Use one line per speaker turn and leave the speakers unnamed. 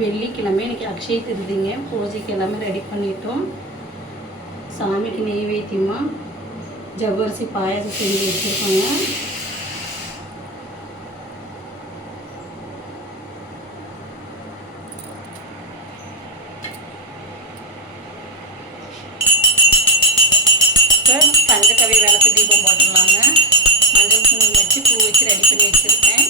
வெள்ளிக்கிழமை இன்னைக்கு அக்ஷய திருதிங்க. பூஜைக்கு எல்லாமே ரெடி பண்ணிட்டோம். சாமிக்கு நெய்வேத்தியமாக ஜவ்வரிசி பாயாசம் செஞ்சு வச்சுருக்கோங்க. இப்போ பஞ்சக்கவி விளக்கு தீபம் போட்டுடலாங்க. மஞ்சள் குங்குமம் வச்சு பூ வச்சு ரெடி பண்ணி வச்சுருக்கேன்.